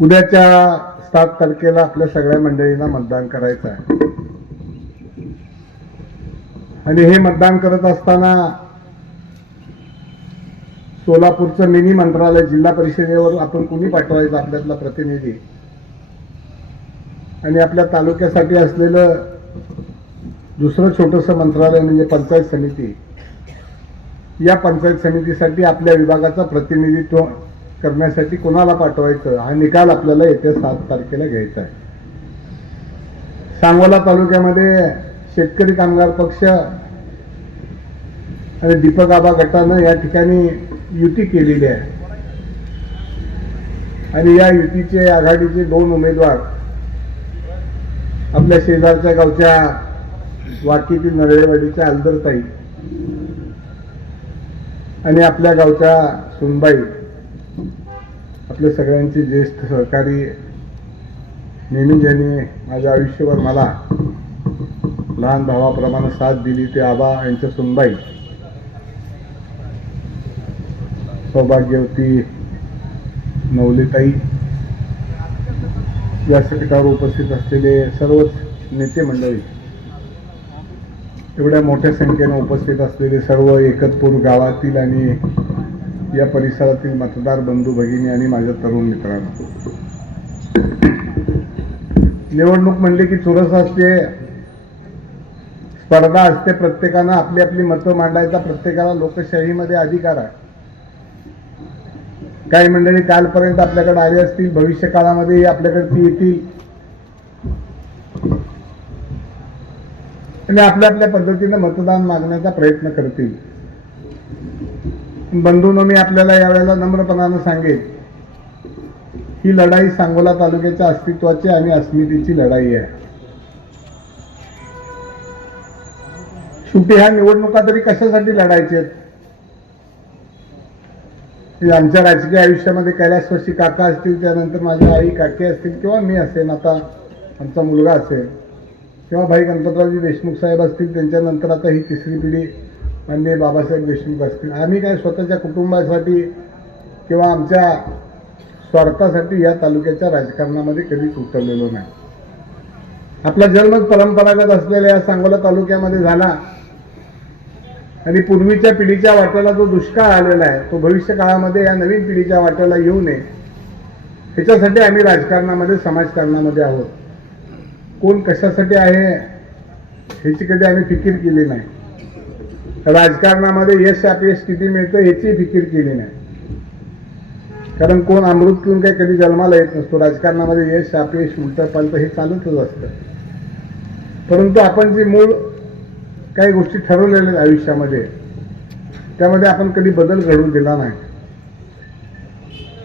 उद्याच्या 7 तारखेला आपल्या सगळ्या मंडळींना मतदान करायचं आहे आणि हे मतदान करत असताना सोलापूरचं मिनी मंत्रालय जिल्हा परिषदेवर आपण कुणी पाठवायचं आपल्यातला प्रतिनिधी आणि आपल्या तालुक्यासाठी असलेलं दुसरं छोटंसं मंत्रालय म्हणजे पंचायत समिती, या पंचायत समितीसाठी आपल्या विभागाचा प्रतिनिधित्व करण्यासाठी कोणाला पाठवायचं हा निकाल आपल्याला येत्या 7 तारखेला घ्यायचा आहे. सांगोला तालुक्यामध्ये शेतकरी कामगार पक्ष आणि दीपक आबा गटानं या ठिकाणी युती केलेली आहे आणि या युतीचे आघाडीचे 2 उमेदवार आपल्या शेजारच्या गावच्या वाकीतील नरळेवाडीच्या अलदरताई आणि आपल्या गावच्या सुनबाई, आपल्या सगळ्यांचे ज्येष्ठ सहकारी, नेहमी ज्यांनी माझ्या आयुष्यभर मला लहान भावाप्रमाणे साथ दिली ते आबा यांच्या सुनबाई, सौभाग्यवती नवलेताई, या सत्कारावर उपस्थित असलेले सर्वच नेते मंडळी, एवढ्या मोठ्या संख्येने उपस्थित असलेले सर्व एकतपूर गावातील आणि या परिसरातील मतदार बंधू भगिनी आणि माझ्या तरुण मित्रांनो, निवडणूक म्हणले की चुरस असते, स्पर्धा असते, प्रत्येकानं आपली आपली मतं मांडायचा प्रत्येकाला लोकशाहीमध्ये अधिकार आहे. काही मंडळी कालपर्यंत आपल्याकडे आले असतील, भविष्य काळामध्ये आपल्याकडे ती येतील आणि आपल्या आपल्या पद्धतीने मतदान मागण्याचा प्रयत्न करतील. बंधूंनो, मी आपल्याला यावेळेला नम्रपणानं सांगेन, ही लढाई सांगोला तालुक्याच्या अस्तित्वाची आणि अस्मितेची लढाई आहे. शेवटी ह्या निवडणुका तरी कशासाठी लढायच्या आहेत? आमच्या राजकीय आयुष्यामध्ये कैलासवासी काका असतील, त्यानंतर माझी आई काकी असतील, किंवा मी असेन, आता आमचा मुलगा असेल, किंवा भाई गणपतरावजी देशमुख साहेब असतील, त्यांच्यानंतर आता ही तिसरी पिढी माननीय बाबासाहेब देशमुख असतील. आम्ही काय स्वतःच्या कुटुंबासाठी किंवा आमच्या स्वार्थासाठी या तालुक्याच्या राजकारणामध्ये कधीच उतरलेलो नाही. आपला जन्मच परंपरागत असलेल्या या सांगोला तालुक्यामध्ये झाला आणि पूर्वीच्या पिढीच्या वाट्याला जो दुष्काळ आलेला आहे तो भविष्य काळामध्ये या नवीन पिढीच्या वाट्याला येऊ नये ह्याच्यासाठी आम्ही राजकारणामध्ये, समाजकारणामध्ये आहोत. कोण कशासाठी आहे ह्याची कधी आम्ही फिकीर केली नाही. राजकारणामध्ये यश अपयश किती मिळतं ह्याची फिकीर केली नाही, कारण कोण अमृत पिऊन काही कधी जन्माला येत नसतो. राजकारणामध्ये यश अपयश उलट पालट हे चालूच असतं. परंतु आपण जी मूळ काही गोष्टी ठरवलेल्या आयुष्यामध्ये, त्यामध्ये आपण कधी बदल घडवून दिला नाही.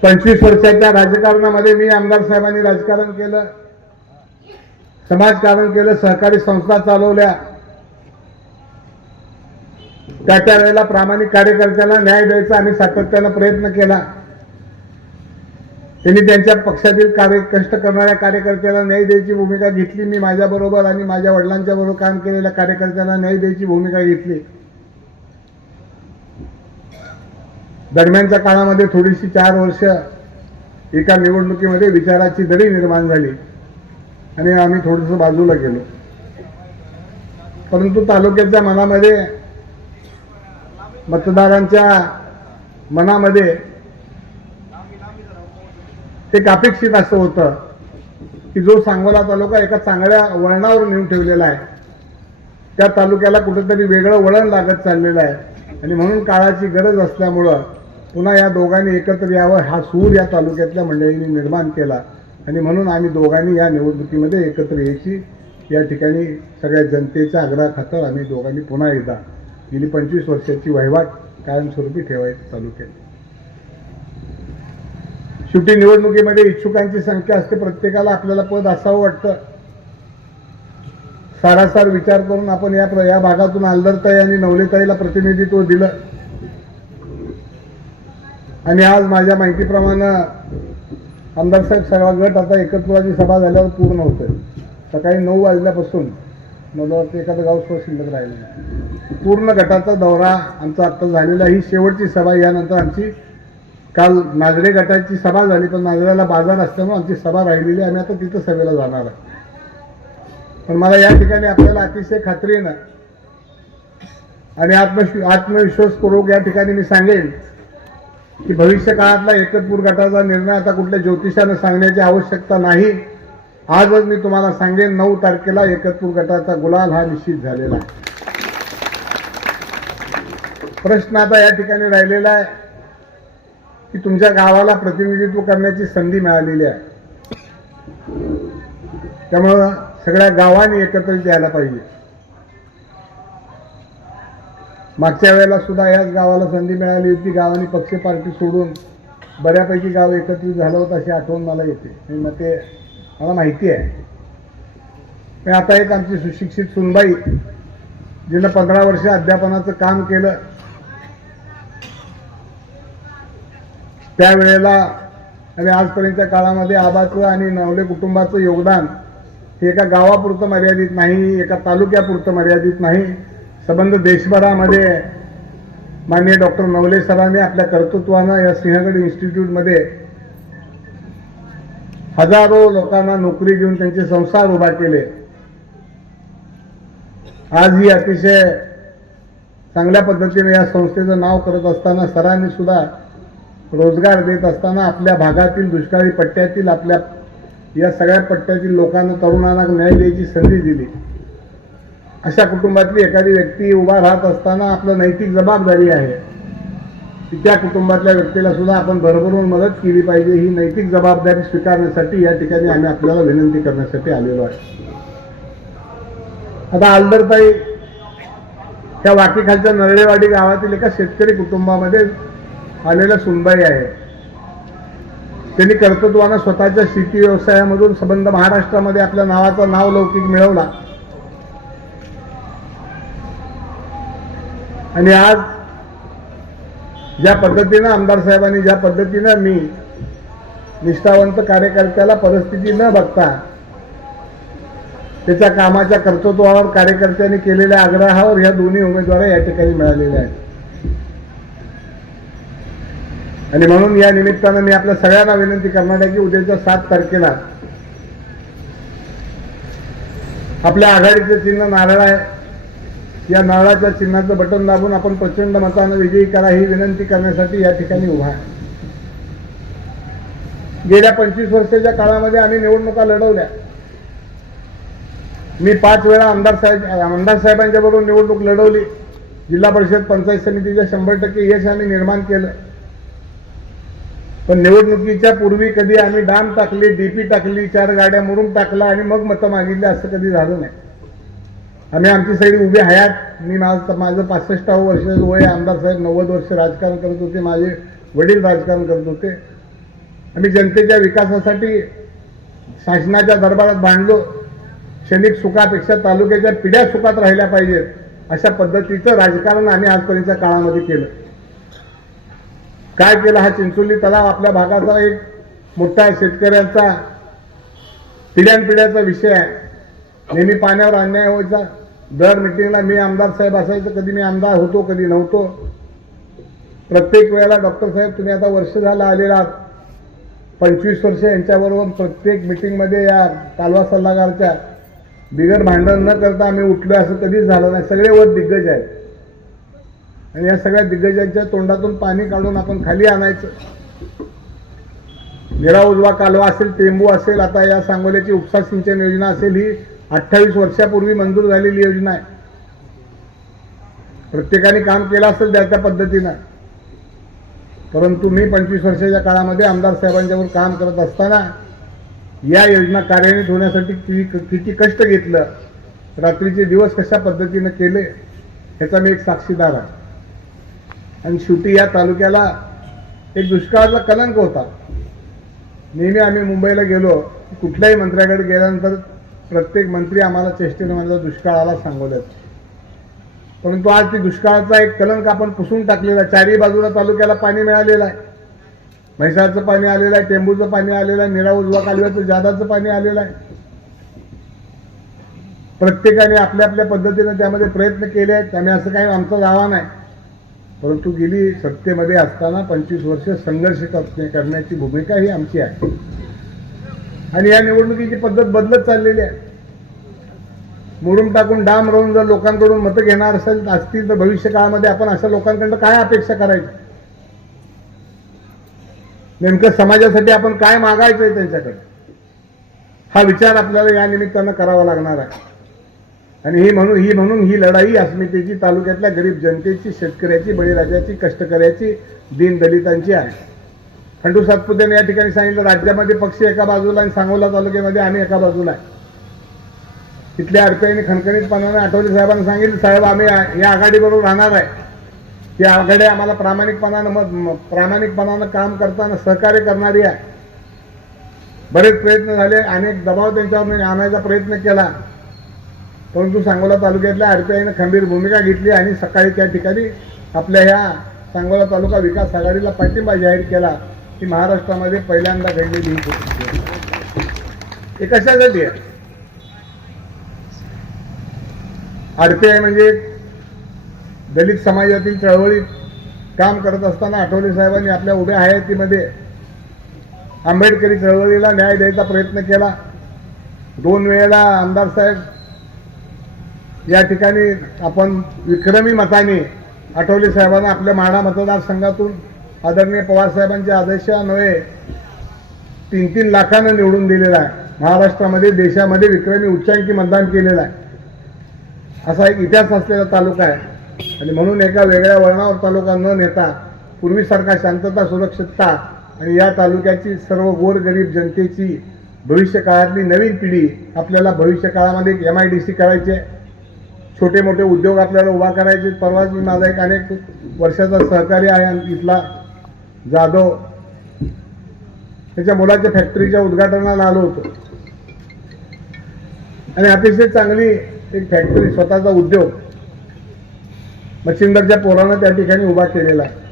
25 वर्षाच्या राजकारणामध्ये मी आमदार साहेबांनी राजकारण केलं, समाजकारण केलं, सहकारी संस्था चालवल्या. त्या वेळेला प्रामाणिक कार्यकर्त्यांना न्याय द्यायचा आम्ही सातत्यानं प्रयत्न केला. त्यांनी त्यांच्या पक्षातील कष्ट करणाऱ्या कार्यकर्त्याला न्याय द्यायची भूमिका घेतली. मी माझ्याबरोबर आणि माझ्या वडिलांच्या बरोबर काम केलेल्या कार्यकर्त्यांना न्याय द्यायची भूमिका घेतली. दरम्यानच्या काळामध्ये थोडीशी 4 वर्ष एका निवडणुकीमध्ये विचाराची दरी निर्माण झाली आणि आम्ही थोडंसं बाजूला गेलो. परंतु तालुक्याच्या मनामध्ये, मतदारांच्या मनामध्ये एक अपेक्षित असं होतं की जो सांगोला तालुका एका चांगल्या वळणावर नेऊन ठेवलेला आहे, त्या तालुक्याला कुठेतरी वेगळं वळण लागत चाललेलं आहे आणि म्हणून काळाची गरज असल्यामुळं पुन्हा या दोघांनी एकत्र यावं हा सूर या तालुक्यातल्या मंडळींनी निर्माण केला आणि म्हणून आम्ही दोघांनी या निवडणुकीमध्ये एकत्र यायची या ठिकाणी सगळ्या जनतेच्या आग्रहाखातर आम्ही दोघांनी पुन्हा एकदा गेली 25 वर्षाची वहिवाट कायमस्वरूपी ठेवायची चालू केली. शेवटी निवडणुकीमध्ये इच्छुकांची संख्या असते, प्रत्येकाला आपल्याला पद असावं वाटतं. सारासार विचार करून आपण या भागातून अलदरताई आणि नवलेताईला प्रतिनिधित्व दिलं आणि आज माझ्या माहितीप्रमाणे आमदार साहेब सगळा गट आता एकत्वाची सभा झाल्यावर पूर्ण होतोय. सकाळी 9 वाजल्यापासून मला वाटतं एखादं गाव शिल्लक राहिलं. पूर्ण गटाचा दौरा आमचा आता झालेला, ही शेवटची सभा. यानंतर आमची काल नाझरे गटाची सभा झाली, पण नाझऱ्याला बाजार असल्यामुळे आमची सभा राहिलेली, आम्ही आता तिथं सभेला जाणार आहे. पण मला या ठिकाणी आपल्याला अतिशय खात्रीनं आणि आत्मविश्वासपूर्वक या ठिकाणी मी सांगेन की भविष्य काळातला एकतपूर गटाचा निर्णय आता कुठल्या ज्योतिषानं सांगण्याची आवश्यकता नाही. आजच मी तुम्हाला सांगेन 9 तारखेला एकतपूर गटाचा गुलाल हा निश्चित झालेला आहे. प्रश्न आता या ठिकाणी राहिलेला आहे की तुमच्या गावाला प्रतिनिधित्व करण्याची संधी मिळालेली आहे, त्यामुळं सगळ्या गावांनी एकत्रित यायला पाहिजे. मागच्या वेळेला सुद्धा याच गावाला संधी मिळाली होती. गावांनी पक्ष पार्टी सोडून बऱ्यापैकी गाव एकत्रित झालं होतं अशी आठवण मला येते. मग ते मला माहिती आहे. पण आता एक आमची सुशिक्षित सुनबाई जिनं 15 वर्ष अध्यापनाचं काम केलं, त्यावेळेला आणि आजपर्यंतच्या काळामध्ये आबाचं आणि नवले कुटुंबाचं योगदान हे एका गावापुरतं मर्यादित नाही, एका तालुक्यापुरतं मर्यादित नाही, संबंध देशभरामध्ये माननीय डॉक्टर नवले सरांनी आपल्या कर्तृत्वानं या सिंहगड इन्स्टिट्यूटमध्ये हजारो लोकांना नोकरी देऊन त्यांचे संसार उभा केले. आज ही अतिशय चांगल्या पद्धतीने या संस्थेचं नाव करत असताना, सरांनी सुद्धा रोजगार देत असताना आपल्या भागातील दुष्काळी पट्ट्यातील आपल्या या सगळ्या पट्ट्यातील लोकांना, तरुणांना न्याय द्यायची संधी दिली. अशा कुटुंबातली एखादी व्यक्ती उभा राहत असताना आपलं नैतिक जबाबदारी आहे की त्या कुटुंबातल्या व्यक्तीला सुद्धा आपण भरभरून मदत केली पाहिजे. ही नैतिक जबाबदारी स्वीकारण्यासाठी या ठिकाणी आम्ही आपल्याला विनंती करण्यासाठी आलेलो आहे. आता आलदरताई त्या वाकीखालच्या नरळेवाडी गावातील एका शेतकरी कुटुंबामध्ये आलेल्या सुनबाई आहे. त्यांनी कर्तृत्वानं स्वतःच्या शेती व्यवसायामधून संबंध महाराष्ट्रामध्ये आपल्या नावाचा नावलौकिक मिळवला आणि आज ज्या पद्धतीनं आमदार साहेबांनी, ज्या पद्धतीनं मी निष्ठावंत कार्यकर्त्याला परिस्थिती न बघता त्याच्या कामाच्या कर्तृत्वावर कार्यकर्त्यांनी केलेल्या आग्रहावर ह्या दोन्ही उमेदवार या ठिकाणी मिळालेल्या आहेत. आणि म्हणून या निमित्तानं मी आपल्या सगळ्यांना विनंती करणार आहे की उद्याच्या 7 तारखेला आपल्या आघाडीचे चिन्ह नारळ आहे. या नारळाच्या चिन्हाचं बटन दाबून आपण प्रचंड मतानं विजयी करा ही विनंती करण्यासाठी या ठिकाणी उभा आहे. गेल्या 25 वर्षाच्या काळामध्ये आम्ही निवडणुका लढवल्या. मी 5 वेळा आमदार साहेबांच्या बरोबर निवडणूक लढवली. जिल्हा परिषद पंचायत समितीच्या 100% यश आम्ही निर्माण केलं. पण निवडणुकीच्या पूर्वी कधी आम्ही डाम टाकली, डीपी टाकली, 4 गाड्या मुरुम टाकला आणि मग मतं मागितली असं कधी झालं नाही. आम्ही आमची सगळी उभी हयात, मी माझं 65वं वर्षाचं वय, आमदार साहेब 90 वर्ष राजकारण करत होते, माझे वडील राजकारण करत होते. आम्ही जनतेच्या विकासासाठी शासनाच्या दरबारात भांडलो. क्षणिक सुखापेक्षा तालुक्याच्या पिढ्या सुखात राहिल्या पाहिजेत अशा पद्धतीचं राजकारण आम्ही आजपर्यंतच्या काळामध्ये केलं. काय केलं? हा चिंचोली तलाव आपल्या भागाचा एक मोठा शेतकऱ्यांचा पिढ्यानपिढ्याचा विषय आहे. नेहमी पाण्यावर अन्याय व्हायचा. दर मिटिंगला मी आमदार साहेब असायचं, कधी मी आमदार होतो कधी नव्हतो. प्रत्येक वेळेला डॉक्टर साहेब तुम्ही आता वर्ष झालं आलेला 25 वर्ष यांच्याबरोबर प्रत्येक मिटिंगमध्ये या कालवा सल्लागारच्या बिगर भांडण न करता आम्ही उठलोय असं कधीच झालं नाही. सगळे वर दिग्गज आहेत आणि या सगळ्या दिग्गजांच्या तोंडातून पाणी काढून आपण खाली आणायचं. निळा उजवा कालवा असेल, टेंबू असेल, आता या सांगोल्याची उपसा सिंचन योजना असेल, ही 28 वर्षापूर्वी मंजूर झालेली योजना आहे. प्रत्येकाने काम केलं असेल त्या पद्धतीनं. परंतु मी 25 वर्षाच्या काळामध्ये आमदार साहेबांच्यावर काम करत असताना या योजना कार्यान्वित होण्यासाठी किती कष्ट घेतलं, रात्रीचे दिवस कशा पद्धतीनं केले ह्याचा मी एक साक्षीदार आहे. आणि शेवटी या तालुक्याला एक दुष्काळाचा कलंक होता. नेहमी आम्ही मुंबईला गेलो, कुठल्याही मंत्र्याकडे गेल्यानंतर प्रत्येक मंत्री आम्हाला चेष्टेने म्हणला दुष्काळ आला सांगोल्यात. परंतु आज ती दुष्काळाचा एक कलंक आपण पुसून टाकलेला. 4ही बाजूला तालुक्याला पाणी मिळालेलं आहे. म्हैसाळचं पाणी आलेलं आहे, टेंबूचं पाणी आलेलं आहे, निळा उजवा कालव्याचं जादाचं पाणी आलेलं आहे. प्रत्येकाने आपल्या आपल्या पद्धतीने त्यामध्ये प्रयत्न केले आहेत. त्यामुळे असं काही आमचा दावा नाही. परंतु गेली सत्तेमध्ये असताना 25 वर्ष संघर्ष करण्याची भूमिका ही आमची आहे. आणि या निवडणुकीची पद्धत बदलत चाललेली आहे. मुरुम टाकून डाम रवून जर लोकांकडून मतं घेणार असतील तर भविष्य काळामध्ये आपण अशा लोकांकडून काय अपेक्षा करायची? नेमकं समाजासाठी आपण काय मागायचंय त्यांच्याकडे, हा विचार आपल्याला या निमित्तानं करावा लागणार आहे. आणि ही लढाई अस्मितेची, तालुक्यातल्या गरीब जनतेची, शेतकऱ्याची, बळीराजाची, कष्टकऱ्याची, दीनदलितांची आहे. खंडू सातपुतेने या ठिकाणी सांगितलं, राज्यामध्ये पक्ष एका बाजूला आणि सांगोला तालुक्यामध्ये आम्ही एका बाजूला आहे. तिथल्या आरपीआयने खणखणीतपणाने आठवले साहेबांना सांगितलं, साहेब आम्ही या आघाडीबरोबर राहणार आहे. ती आघाडी आम्हाला प्रामाणिकपणानं काम करताना सहकार्य करणारी आहे. बरेच प्रयत्न झाले, अनेक दबाव त्यांच्यावर आणायचा प्रयत्न केला, परंतु सांगोला तालुक्यातल्या आरपीआयने खंबीर भूमिका घेतली आणि सकाळी त्या ठिकाणी आपल्या ह्या सांगोला तालुका विकास आघाडीला पाठिंबा जाहीर केला. ही महाराष्ट्रामध्ये पहिल्यांदा घडलेली ही गोष्ट. हे कशासाठी आहे? आरपीआय म्हणजे दलित समाजातील चळवळीत काम करत असताना आठवले साहेबांनी आपल्या उभ्या हयातीमध्ये आंबेडकरी चळवळीला न्याय द्यायचा प्रयत्न केला. 2 वेळेला आमदार साहेब या ठिकाणी आपण विक्रमी मताने आठवले साहेबांना आपल्या माढा मतदारसंघातून आदरणीय पवार साहेबांच्या आदेशान्वये 3-3 लाखानं निवडून दिलेला आहे. महाराष्ट्रामध्ये, देशामध्ये विक्रमी उच्चांकी मतदान केलेलं आहे. असा एक इतिहास असलेला तालुका आहे. आणि म्हणून एका वेगळ्या वळणावर तालुका न नेता पूर्वीसारखा शांतता, सुरक्षितता आणि या तालुक्याची सर्व गोरगरीब जनतेची भविष्य काळातली नवीन पिढी, आपल्याला भविष्य काळामध्ये एक MIDC करायचे, छोटे मोठे उद्योग आपल्याला उभा करायचे. परवाच मी माझा एक अनेक वर्षाचा सहकारी आहे इथला जाधव, त्याच्या मुलाच्या फॅक्टरीच्या उद्घाटनाला आलो होतो. आणि अतिशय चांगली एक फॅक्टरी, स्वतःचा उद्योग मच्छिंदरच्या पोरानं त्या ठिकाणी उभा केलेला आहे.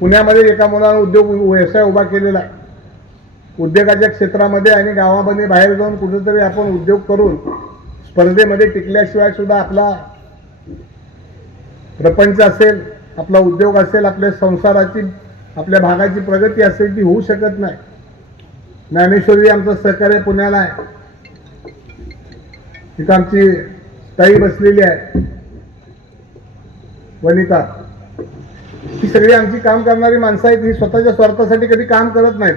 पुण्यामध्ये एका मुलानं उद्योग व्यवसाय उभा केलेला आहे. उद्योगाच्या क्षेत्रामध्ये आणि गावामध्ये बाहेर जाऊन कुठेतरी आपण उद्योग करून स्पर्धेमध्ये टिकल्याशिवाय सुद्धा आपला प्रपंच असेल, आपला उद्योग असेल, आपल्या संसाराची, आपल्या भागाची प्रगती असेल ती होऊ शकत नाही. ज्ञानेश्वरी आमचं सहकार्य पुण्याला आहे. तिथं आमची ताई बसलेली आहे, वनिता. ही सगळी आमची काम करणारी माणसं आहेत. ही स्वतःच्या स्वार्थासाठी कधी काम करत नाहीत.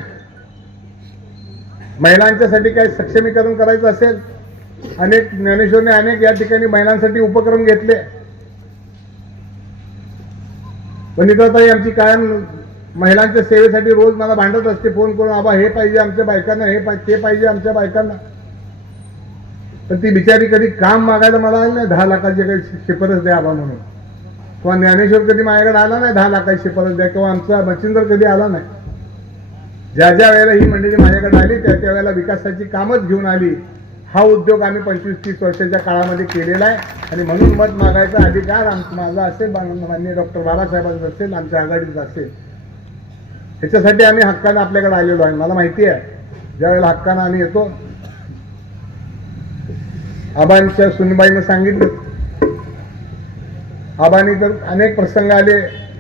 महिलांच्यासाठी काही सक्षमीकरण करायचं असेल, ज्ञानेश्वरने अनेक या ठिकाणी महिलांसाठी उपक्रम घेतले. वनिताताई आमची कायम महिलांच्या सेवेसाठी रोज मला भांडत असते फोन करून, आबा हे पाहिजे आमच्या बायकांना, ते पाहिजे आमच्या बायकांना. पण ती बिचारी कधी काम मागायला मला आली नाही 10 लाखाची काही शिफारस द्या आबा म्हणून. किंवा ज्ञानेश्वर कधी माझ्याकडे आला नाही 10 लाखाची शिफारस द्या, किंवा आमचा मच्छिंदर कधी आला नाही. ज्या ज्या वेळेला ही मंडळी माझ्याकडे आली त्या वेळेला विकासाची कामच घेऊन आली. हा उद्योग आम्ही 25-30 वर्षाच्या काळामध्ये केलेला आहे. आणि म्हणून मत मागायचा अधिकार माझा असेल, माननीय डॉक्टर बाबासाहेबांचा असेल, आमच्या आघाडीचा असेल. ह्याच्यासाठी आम्ही हक्कानं आपल्याकडे आलेलो आहे. मला माहिती आहे ज्यावेळेला हक्कानं आम्ही येतो, आबांच्या सुनबाईनं सांगितलं, आबांनी तर अनेक प्रसंग आले,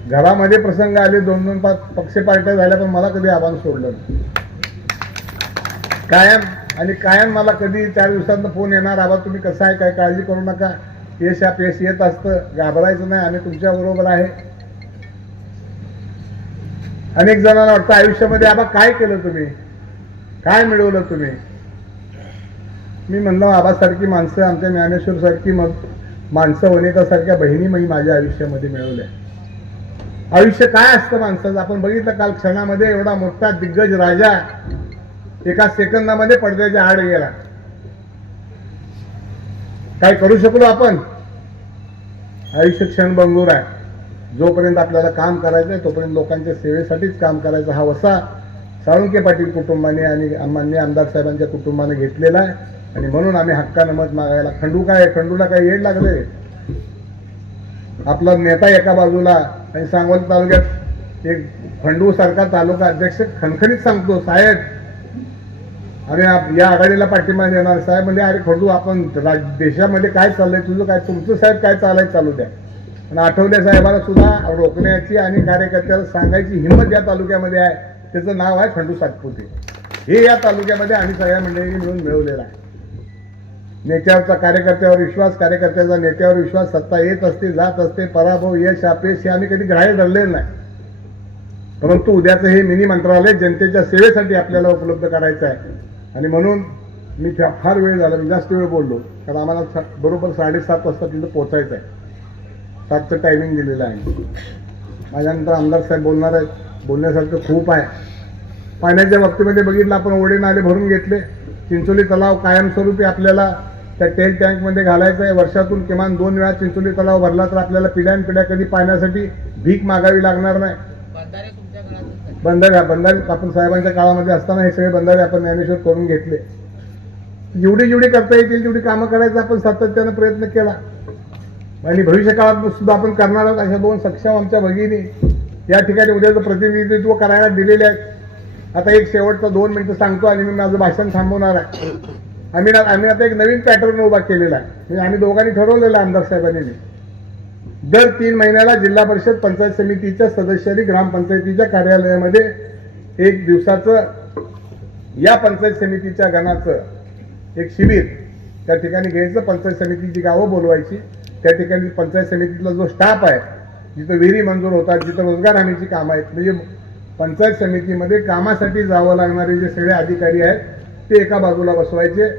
घरामध्ये प्रसंग आले, 2-2 पक्ष पार्ट्या झाल्या, पण मला कधी आबानं सोडलं नाही. कायम मला कधी 4 दिवसांत फोन येणार, आबा तुम्ही कसं आहे, काय काळजी करू नका, यश अपयश येत असतं, घाबरायचं नाही, आम्ही तुमच्या बरोबर आहे. अनेक जणांना वाटतं आयुष्यामध्ये आबा काय केलं तुम्ही, काय मिळवलं तुम्ही. मी म्हणलो आबासारखी माणसं, आमच्या ज्ञानेश्वर सारखी माणसं, वनितासारख्या बहिणी मी माझ्या आयुष्यामध्ये मिळवल्या. आयुष्य काय असतं माणसाचं आपण बघितलं. काल क्षणामध्ये एवढा मोठा दिग्गज राजा एका सेकंदामध्ये पडद्याच्या आड गेला. काय करू शकलो आपण? आयुष्य क्षणभंगूर आहे. जोपर्यंत आपल्याला काम करायचंय तोपर्यंत लोकांच्या सेवेसाठीच काम करायचं हा वसा साळुंके पाटील कुटुंबाने आणि माननीय आमदार साहेबांच्या कुटुंबाने घेतलेला आहे. आणि म्हणून आम्ही हक्कानं मत मागायला. खंडूला काय येड लागले? आपला नेता एका बाजूला आणि सांगोला तालुक्यात एक खंडू सारखा तालुका अध्यक्ष खणखणीत सांगतो, साहेब अरे या आघाडीला पाठिंबा देणार. साहेब म्हणजे अरे खंडू आपण देशामध्ये काय चाललंय तुझं काय, तुमचं साहेब काय चाललंय चालू द्या. आणि आठवले साहेबांना सुद्धा रोखण्याची आणि कार्यकर्त्याला सांगायची हिंमत या तालुक्यामध्ये आहे. त्याचं नाव आहे खंडू सातपुते. हे या तालुक्यामध्ये आणि सगळ्या मंडळींनी मिळून मिळवलेलं आहे. नेत्यावरचा कार्यकर्त्यावर विश्वास, कार्यकर्त्याचा नेत्यावर विश्वास. सत्ता येत असते, जात असते, पराभव, यश, अपयश हे आम्ही कधी ग्राह्य धरलेलं नाही. परंतु उद्याचं हे मिनी मंत्रालय जनतेच्या सेवेसाठी आपल्याला उपलब्ध करायचं आहे. आणि म्हणून मी फार वेळ झाला, मी जास्त वेळ बोललो, कारण आम्हाला बरोबर 7:30 वाजता तिथं पोहोचायचं आहे. 7चं टायमिंग दिलेलं आहे. माझ्यानंतर आमदार साहेब बोलणार आहेत. बोलण्यासारखं खूप आहे. पाण्याच्या बाबतीमध्ये बघितलं आपण, ओढे नाले भरून घेतले. चिंचोली तलाव कायमस्वरूपी आपल्याला त्या टेल टँकमध्ये घालायचं आहे. वर्षातून किमान 2 वेळा चिंचोली तलाव भरला तर आपल्याला पिढ्यानपिढ्या कधी पाण्यासाठी भीक मागावी लागणार नाही. बंधारे आपण साहेबांच्या काळामध्ये असताना हे सगळे बंधारे आपण ज्ञानेश्वर करून घेतले. जेवढी करता येतील तेवढी कामं करायचा आपण सातत्यानं प्रयत्न केला आणि भविष्य काळात सुद्धा आपण करणार आहोत. अशा 2 सक्षम आमच्या भगिनी या ठिकाणी उद्याचं प्रतिनिधित्व करायला दिलेले आहेत. आता एक शेवटचा 2 मिनिटं सांगतो आणि मी माझं भाषण थांबवणार आहे. आम्ही आता एक नवीन पॅटर्न उभा केलेला आहे. म्हणजे आम्ही दोघांनी ठरवलेलं आहे आमदार साहेबांनी. दर 3 महिन्याला जिल्हा परिषद पंचायत समितीच्या सदस्यांनी ग्रामपंचायतीच्या कार्यालयामध्ये 1 दिवसाचं या पंचायत समितीच्या गणाचं एक शिबिर त्या ठिकाणी घ्यायचं. पंचायत समितीची गावं बोलवायची. त्या ठिकाणी पंचायत समितीतला जो स्टाफ आहे, जिथं विहिरी मंजूर होतात, जिथं रोजगार हमीची कामं आहेत, म्हणजे पंचायत समितीमध्ये कामासाठी जावं लागणारे जे सगळे अधिकारी आहेत ते एका बाजूला बसवायचे.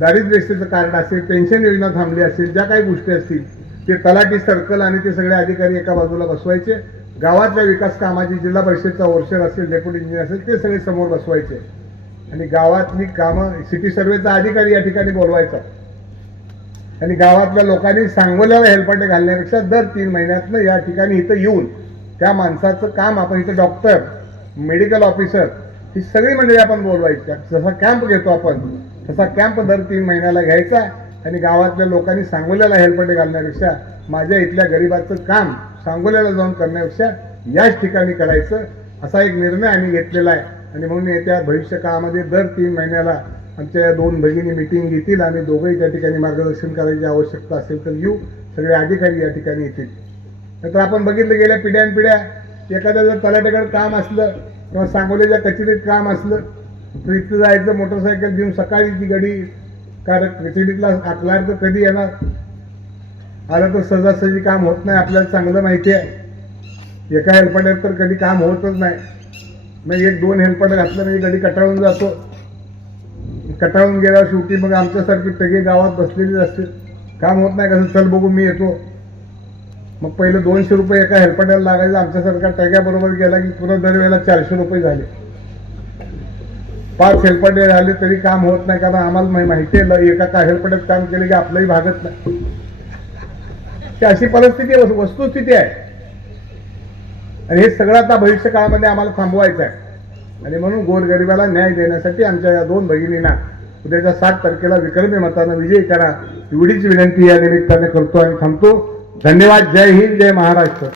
दारिद्र्य रेषेचं कार्ड असेल, पेन्शन योजना थांबली असेल, ज्या काही गोष्टी असतील ते तलाठी, सर्कल आणि ते सगळे अधिकारी एका बाजूला बसवायचे. गावातल्या विकास कामाची जिल्हा परिषदचा ओव्हरसेअर असेल, डेप्युटी इंजिनियर असेल, ते सगळे समोर बसवायचे. आणि गावातली कामं, सिटी सर्वेचा अधिकारी या ठिकाणी बोलवायचा. आणि गावातल्या लोकांनी सांगोल्याला हेलपाटे घालण्यापेक्षा दर 3 महिन्यातनं या ठिकाणी इथं येऊन त्या माणसाचं काम आपण इथं डॉक्टर, मेडिकल ऑफिसर ही सगळी मंडळी आपण बोलवायची. जसा कॅम्प घेतो आपण तसा कॅम्प दर 3 महिन्याला घ्यायचा आणि गावातल्या लोकांनी सांगोल्याला हेलपाटे घालण्यापेक्षा माझ्या इथल्या गरिबाचं काम सांगोल्याला जाऊन करण्यापेक्षा याच ठिकाणी करायचं, असा एक निर्णय आम्ही घेतलेला आहे. आणि म्हणून येत्या भविष्य काळामध्ये दर 3 महिन्याला आमच्या या 2 भगिनी मिटिंग घेतील आणि दोघंही त्या ठिकाणी मार्गदर्शन करायची आवश्यकता असेल तर येऊ. सगळे अधिकारी या ठिकाणी येतील. नंतर आपण बघितलं गेल्या पिढ्यानपिढ्या एखाद्या जर तलाट्याकडे काम असलं किंवा सांगोल्याच्या कचेरीत काम असलं तर इथं जायचं, मोटरसायकल घेऊन सकाळी ती गाडी कचेरीतला आकला तर कधी येणार, आलं तर सहजासहजी काम होत नाही. आपल्याला चांगलं माहिती आहे. एका हेल्पाट्यात तर कधी काम होतच नाही. मग 1-2 हेल्पाट घातलं म्हणजे गाडी कटाळून जातो. कटाळून गेल्यावर शेवटी मग आमच्यासारखी टगे गावात बसलेली असते. काम होत नाही. कसं चल बघू मी येतो. मग पहिलं 200 रुपये एका हेल्पाट्याला लागायचं. आमच्यासारखा टग्याबरोबर गेला की पुन्हा दरवेळेला 400 रुपये झाले. 5 हेल्पाटे झाले तरी काम होत नाही, कारण आम्हाला माहिती आहे एका हेल्पाट्यात काम केलं की आपलंही भागत नाही. अशी परिस्थिती, वस्तुस्थिती आहे. आणि हे सगळं आता भविष्य काळामध्ये आम्हाला थांबवायचं आहे. आणि म्हणून गोरगरिबाला न्याय देण्यासाठी आमच्या या 2 भगिनींना उद्याच्या 7 तारखेला विक्रमी मतानं विजयी करा, एवढीच विनंती या निमित्ताने करतो आणि थांबतो. धन्यवाद. जय हिंद, जय महाराष्ट्र.